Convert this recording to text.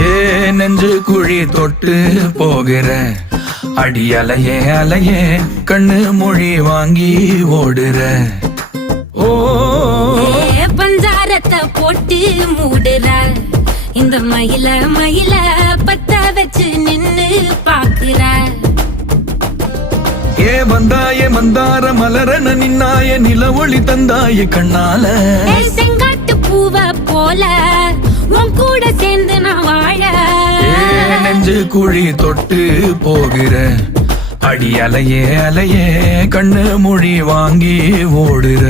ஏ நெஞ்சு குழி தொட்டு போகிற அடி அலையே அலையே கண்ணு மொழி வாங்கி ஓடுற. ஓ பஞ்சாரத்தை போட்டு மூடுற இந்த மயில மயில பத்த வச்சு நின்னு பாக்குற. ஏ வந்தாய மந்தார மலரன நின்னாய நில ஒளி தந்தாய கண்ணால. செங்காட்டு பூவ போல உன் கூட சேர்ந்து நான் வாழ. நெஞ்சு குழி தொட்டு போகிற அடி அலையே அலையே கண்ணு மொழி வாங்கி ஓடுற.